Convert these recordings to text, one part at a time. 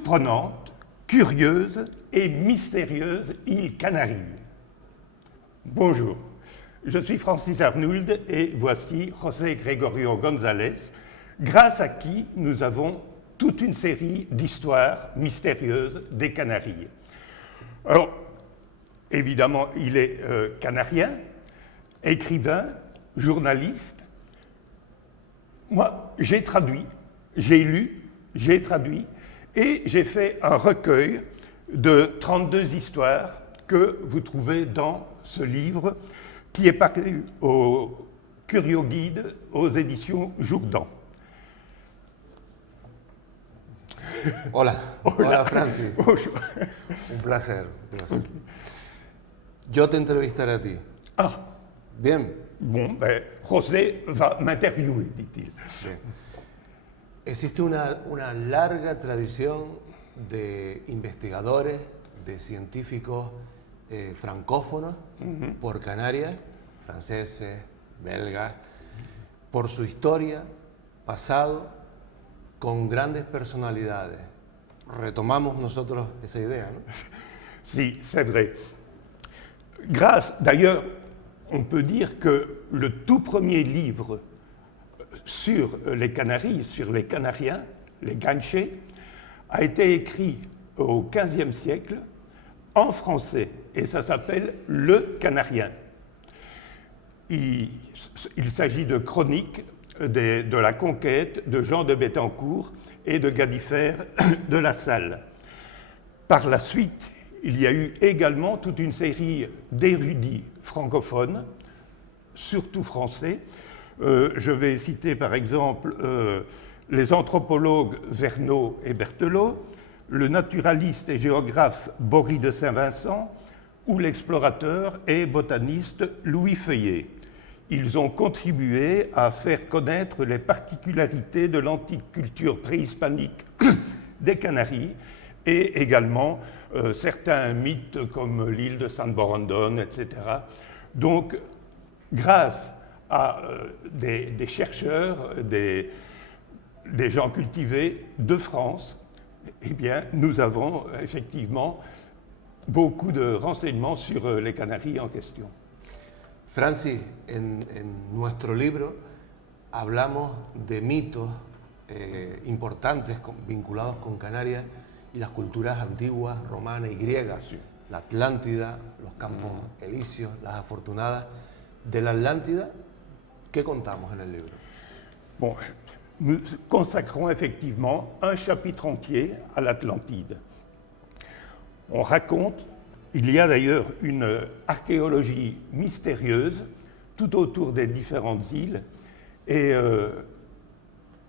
surprenante, curieuse et mystérieuse île Canaries. Bonjour, je suis Francis Arnould et voici José Gregorio González, grâce à qui nous avons toute une série d'histoires mystérieuses des Canaries. Alors, évidemment, il est canarien, écrivain, journaliste. Moi, j'ai traduit, j'ai lu, j'ai traduit, et j'ai fait un recueil de 32 histoires que vous trouvez dans ce livre qui est paru au Curio Guide aux éditions Jourdan. Hola. Hola, Francis. Bonjour. Un placer. Yo te entrevistaré a ti. Ah, Bien. bon, ben, José va m'interviewer, dit-il. Bien. Existe una larga tradición de investigadores, de científicos francófonos por Canarias, franceses, belgas, por su historia, pasado, con grandes personalidades. Retomamos nosotros esa idea, ¿no? Si, c'est vrai. D'ailleurs, on peut dire que le tout premier livre sur les Canaries, sur les Canariens, les Guanches, a été écrit au XVe siècle en français, et ça s'appelle Le Canarien. Il s'agit de chroniques de la conquête de Jean de Béthencourt et de Gadifère de La Salle. Par la suite, il y a eu également toute une série d'érudits francophones, surtout français. Je vais citer par exemple les anthropologues Verneau et Berthelot, le naturaliste et géographe Bory de Saint-Vincent ou l'explorateur et botaniste Louis Feuillet. Ils ont contribué à faire connaître les particularités de l'antique culture préhispanique des Canaries et également certains mythes comme l'île de San Borondón, etc. Donc, grâce à des chercheurs, des gens cultivés de France, eh bien, nous avons effectivement beaucoup de renseignements sur les Canaries en question. Francis, en nuestro libro hablamos de mitos importantes vinculados con Canarias y las culturas antiguas, romanas y griegas, Sí. La Atlántida, los campos elíseos, las afortunadas. De la Atlántida, ¿qué contamos en el libro? Bon, nous consacrons effectivement un chapitre entier à l'Atlantide. On raconte, il y a d'ailleurs une archéologie mystérieuse tout autour des différentes îles et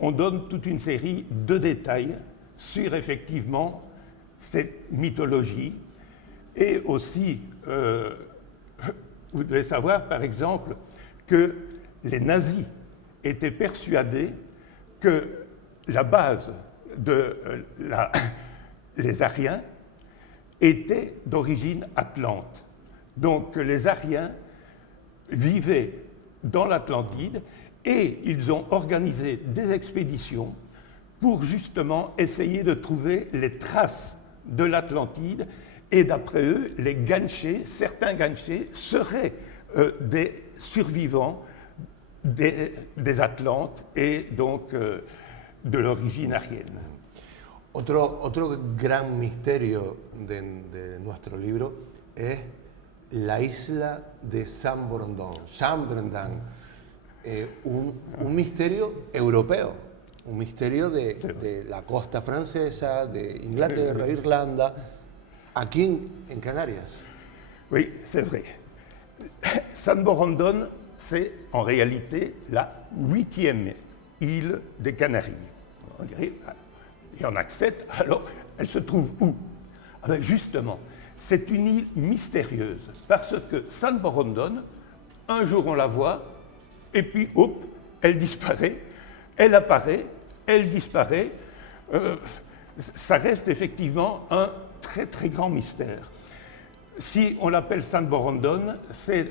on donne toute une série de détails sur effectivement cette mythologie et aussi, vous devez savoir par exemple que les nazis étaient persuadés que la base les Ariens était d'origine atlante. Donc les Ariens vivaient dans l'Atlantide et ils ont organisé des expéditions pour justement essayer de trouver les traces de l'Atlantide. Et d'après eux, les Guanches, certains Guanches, seraient des survivants des Atlantes et donc de l'origine arienne. Otro gran misterio de nuestro libro es la isla de San Borondón, Saint-Brendan, un misterio europeo, un misterio de la costa francesa, de Inglaterra, Irlanda, aquí en Canarias. Oui, c'est vrai. San Borondón, c'est en réalité la 8e île des Canaries. On dirait, il y en a 7, alors elle se trouve où? Ah ben justement, c'est une île mystérieuse, parce que San Borondón, un jour on la voit, et puis hop, elle disparaît, elle apparaît, elle disparaît. Ça reste effectivement un très très grand mystère. Si on l'appelle San Borondón, c'est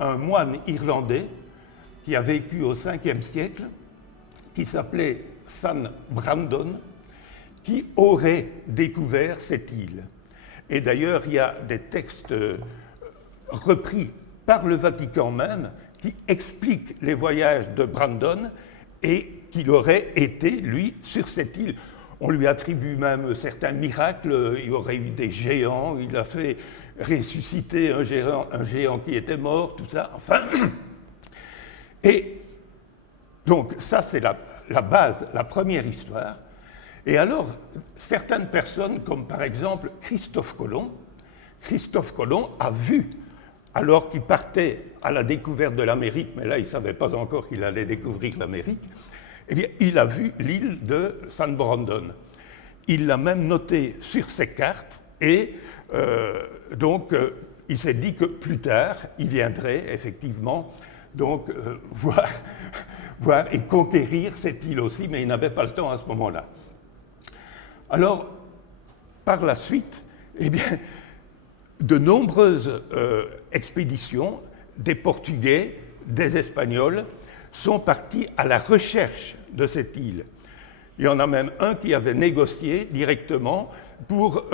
un moine irlandais qui a vécu au 5e siècle, qui s'appelait San Brandon, qui aurait découvert cette île. Et d'ailleurs, il y a des textes repris par le Vatican même qui expliquent les voyages de Brandon et qu'il aurait été, lui, sur cette île. On lui attribue même certains miracles, il y aurait eu des géants, il a fait ressusciter un géant qui était mort, tout ça, enfin. Et donc ça c'est la base, la première histoire. Et alors, certaines personnes, comme par exemple Christophe Colomb a vu, alors qu'il partait à la découverte de l'Amérique, mais là il ne savait pas encore qu'il allait découvrir l'Amérique, eh bien, il a vu l'île de San Borondón. Il l'a même noté sur ses cartes et donc il s'est dit que plus tard, il viendrait effectivement donc, voir et conquérir cette île aussi, mais il n'avait pas le temps à ce moment-là. Alors, par la suite, eh bien, de nombreuses expéditions des Portugais, des Espagnols, sont partis à la recherche de cette île. Il y en a même un qui avait négocié directement pour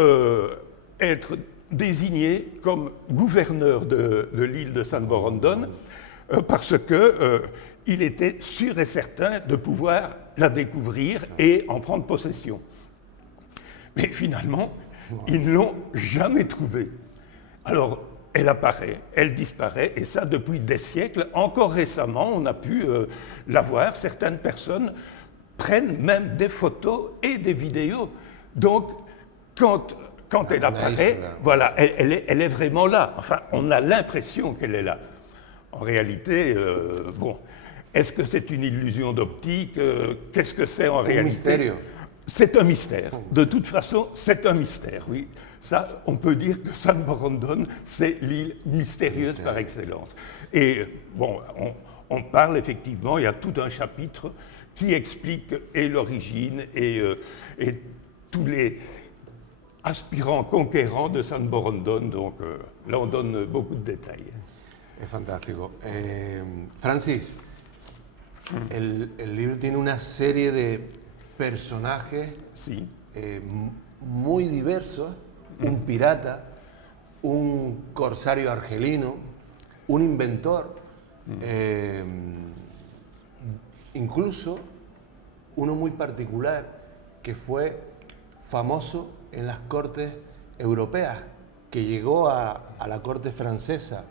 être désigné comme gouverneur de l'île de San Borondón parce qu'il était sûr et certain de pouvoir la découvrir et en prendre possession. Mais finalement, ils ne l'ont jamais trouvée. Alors, elle apparaît, elle disparaît, et ça depuis des siècles. Encore récemment, on a pu la voir. Certaines personnes prennent même des photos et des vidéos. Donc, quand elle apparaît, voilà, elle est vraiment là. Enfin, on a l'impression qu'elle est là. En réalité, bon, est-ce que c'est une illusion d'optique? Qu'est-ce que c'est en réalité? Mystérieux. C'est un mystère. De toute façon, c'est un mystère, oui. Ça, on peut dire que San Borondón, c'est l'île mystérieuse par excellence. Et bon, on parle effectivement, il y a tout un chapitre qui explique et l'origine et tous les aspirants conquérants de San Borondón. Donc là, on donne beaucoup de détails. Es fantástico. Francis, el libro tiene una serie de personajes sí. Muy diversos, un pirata, un corsario argelino, un inventor, incluso uno muy particular que fue famoso en las cortes europeas, que llegó a la corte francesa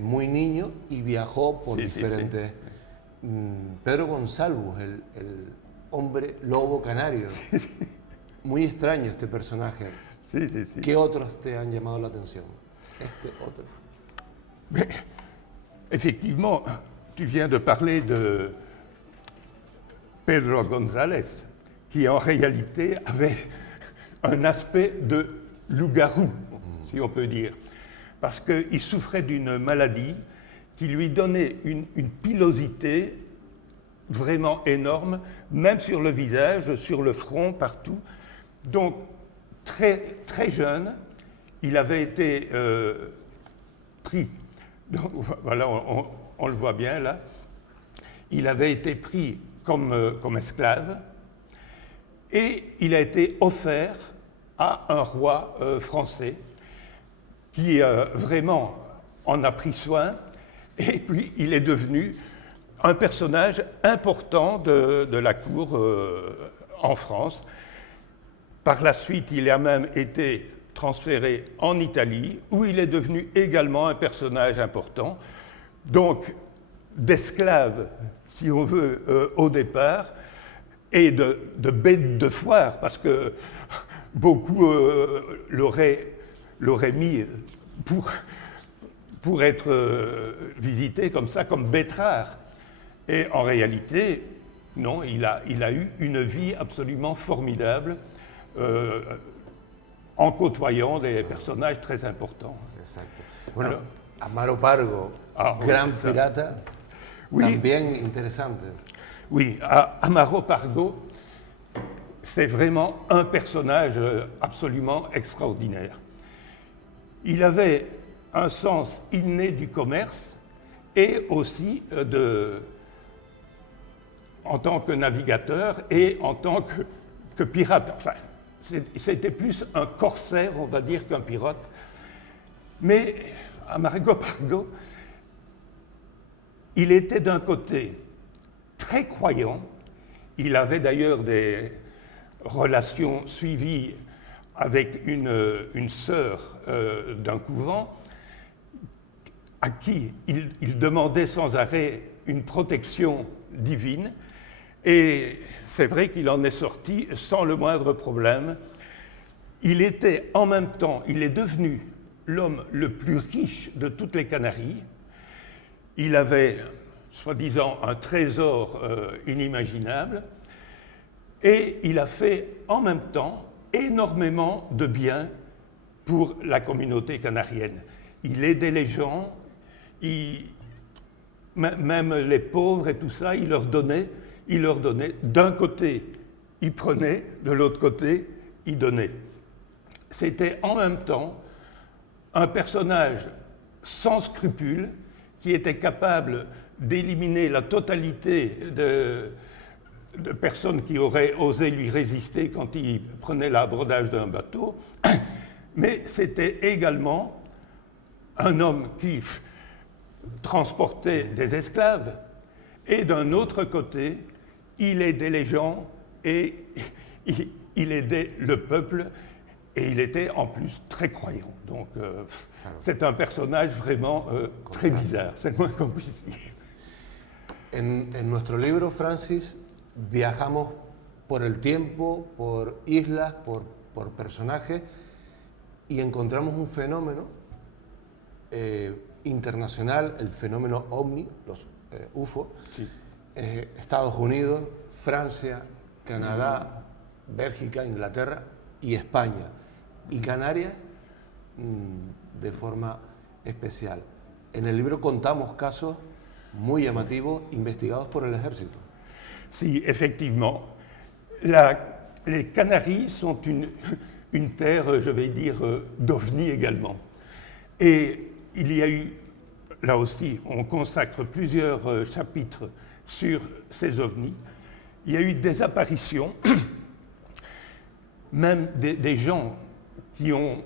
muy niño y viajó por diferentes... Sí. Pedro González, el hombre lobo canario. Muy extraño este personaje. Sí, sí, sí. ¿Qué otros te han llamado la atención? Este otro. Mais, effectivement, tu viens de parler de Pedro González, qui en réalité avait un aspect de loup-garou, si on peut dire, parce qu'il souffrait d'une maladie qui lui donnait une pilosité vraiment énorme, même sur le visage, sur le front, partout. Donc, très, très jeune, il avait été pris. Donc, voilà, on le voit bien là. Il avait été pris comme esclave et il a été offert à un roi français qui vraiment en a pris soin et puis il est devenu un personnage important de la cour en France. Par la suite, il a même été transféré en Italie, où il est devenu également un personnage important. Donc, d'esclave, si on veut, au départ, et de bête de foire, parce que beaucoup l'auraient mis pour être visité comme ça, comme bête rare. Et en réalité, non, il a eu une vie absolument formidable, en côtoyant des personnages très importants. Exacto. Bueno, alors, Amaro Pargo, gran pirata, oui, también interesante. Oui, Amaro Pargo, c'est vraiment un personnage absolument extraordinaire. Il avait un sens inné du commerce et aussi en tant que navigateur et en tant que pirate. Enfin, c'était plus un corsaire, on va dire, qu'un pirate. Mais Amerigo Pargo, il était d'un côté très croyant. Il avait d'ailleurs des relations suivies avec une sœur d'un couvent à qui il demandait sans arrêt une protection divine. Et c'est vrai qu'il en est sorti sans le moindre problème. Il était en même temps, il est devenu l'homme le plus riche de toutes les Canaries. Il avait, soi-disant, un trésor inimaginable. Et il a fait en même temps énormément de bien pour la communauté canarienne. Il aidait les gens, même les pauvres et tout ça, il leur donnait. D'un côté, il prenait, de l'autre côté, il donnait. C'était en même temps un personnage sans scrupules qui était capable d'éliminer la totalité de personnes qui auraient osé lui résister quand il prenait l'abordage d'un bateau, mais c'était également un homme qui transportait des esclaves, et d'un autre côté, il aidait les gens et il aidait le peuple, et il était en plus très croyant. Donc c'est un personnage vraiment très bizarre, c'est le moins qu'on puisse dire. En nuestro libro, Francis, viajamos por el tiempo, por islas, por personajes, y encontramos un fenómeno internacional, el fenómeno OVNI, los UFO, sí. Estados Unidos, Francia, Canadá, Bélgica, Inglaterra y España, y Canarias de forma especial. En el libro contamos casos muy llamativos investigados por el ejército. Si, effectivement. Les Canaries sont une terre, je vais dire, d'ovnis également. Et il y a eu, là aussi, on consacre plusieurs chapitres sur ces ovnis. Il y a eu des apparitions, même des gens qui ont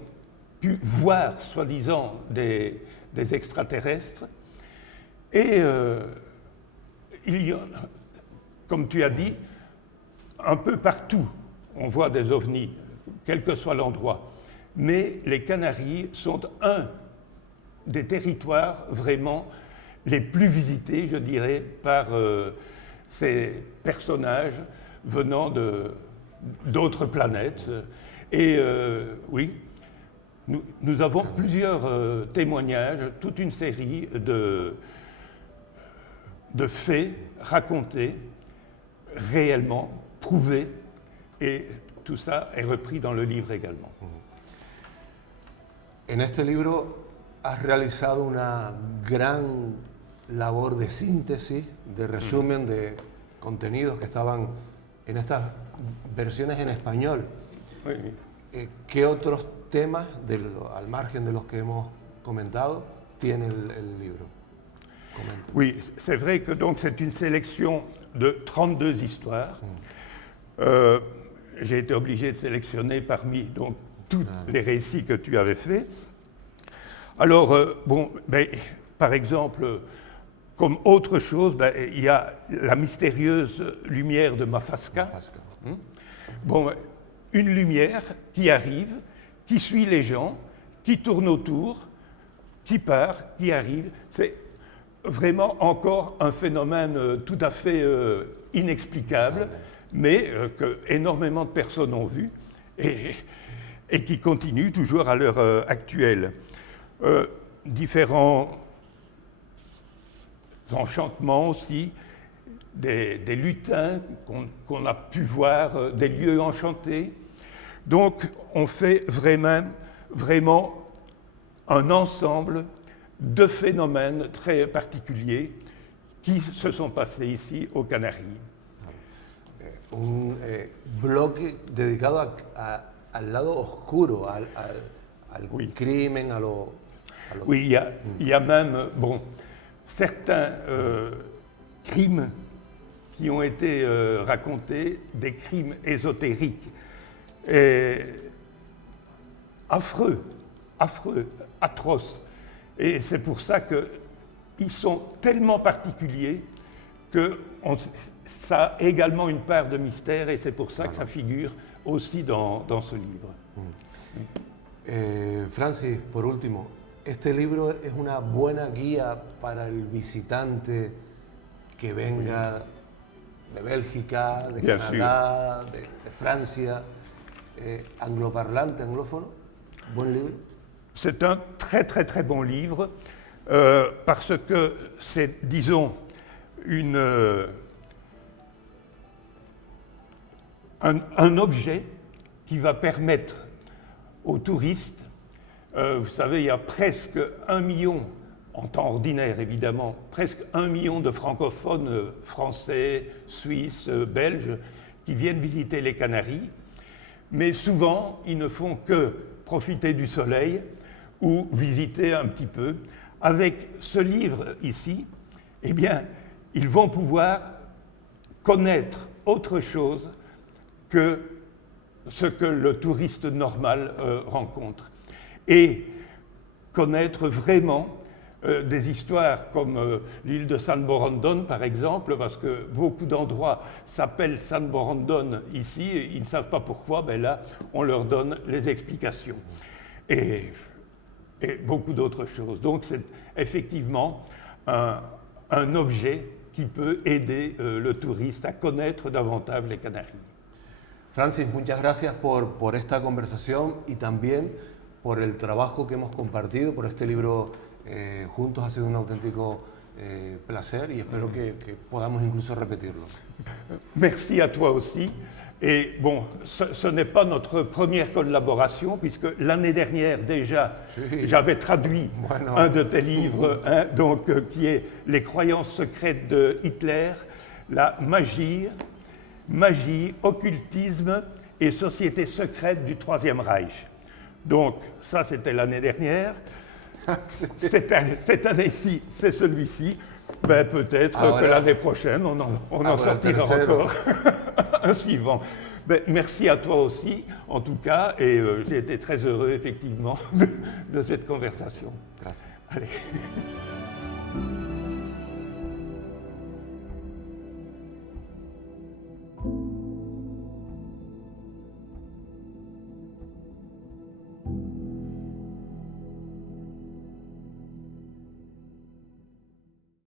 pu voir, soi-disant, des extraterrestres. Et il y a, comme tu as dit, un peu partout, on voit des ovnis, quel que soit l'endroit. Mais les Canaries sont un des territoires vraiment les plus visités, je dirais, par ces personnages venant d'autres planètes. Et oui, nous avons plusieurs témoignages, toute une série de faits racontés, réellement, prouvés, et tout ça est repris dans le livre également. En este libro has realizado una gran labor de síntesis, de resumen de contenidos que estaban en estas versiones en español. ¿Qué otros temas, al margen de los que hemos comentado, tiene el libro? Comenta. Oui, c'est vrai que donc c'est une sélection de 32 histoires. J'ai été obligé de sélectionner parmi donc tous les récits que tu avais faits. Alors, par exemple, comme autre chose, il y a la mystérieuse lumière de Mafasca. Une lumière qui arrive, qui suit les gens, qui tourne autour, qui part, qui arrive. C'est vraiment encore un phénomène tout à fait inexplicable, mais que énormément de personnes ont vu et qui continue toujours à l'heure actuelle. Différents enchantements aussi, des lutins qu'on a pu voir, des lieux enchantés. Donc on fait vraiment un ensemble de phénomènes très particuliers qui se sont passés ici aux Canaries. Un bloque dedicado al lado oscuro, al crimen, a lo... Oui, il y a même certains crimes qui ont été racontés, des crimes ésotériques. Et affreux, atroces. Et c'est pour ça qu'ils sont tellement particuliers que ça a également une part de mystère et c'est pour ça que ça figure aussi dans ce livre. Francis, por último, este libro es una buena guía para el visitante que venga de Bélgica, de Bien Canadá, de Francia, angloparlante, anglófono. Buen libro. C'est un très très très bon livre parce que c'est, disons, un objet qui va permettre aux touristes, vous savez, il y a presque 1 million, en temps ordinaire évidemment, presque 1 million de francophones français, suisses, belges, qui viennent visiter les Canaries, mais souvent ils ne font que profiter du soleil ou visiter un petit peu. Avec ce livre ici, eh bien, ils vont pouvoir connaître autre chose que ce que le touriste normal rencontre. Et connaître vraiment des histoires comme l'île de San Borondon, par exemple, parce que beaucoup d'endroits s'appellent San Borondon ici, et ils ne savent pas pourquoi, ben là, on leur donne les explications. Et beaucoup d'autres choses. Donc c'est effectivement un objet qui peut aider le touriste à connaître davantage les Canaries. Francis, muchas gracias por esta conversación y también por el trabajo que hemos compartido, por este libro juntos. Ha sido un auténtico placer y espero que podamos incluso repetirlo. Merci à toi aussi. Et bon, ce n'est pas notre première collaboration, puisque l'année dernière déjà, j'avais traduit un de tes livres, qui est Les croyances secrètes de Hitler, la magie, occultisme et société secrète du Troisième Reich. Donc ça, c'était l'année dernière. Cette année-ci, c'est celui-ci. Ben, peut-être que l'année prochaine, on en sortira encore un suivant. Ben, merci à toi aussi, en tout cas, et j'ai été très heureux, effectivement, de cette conversation. Gracias. Allez.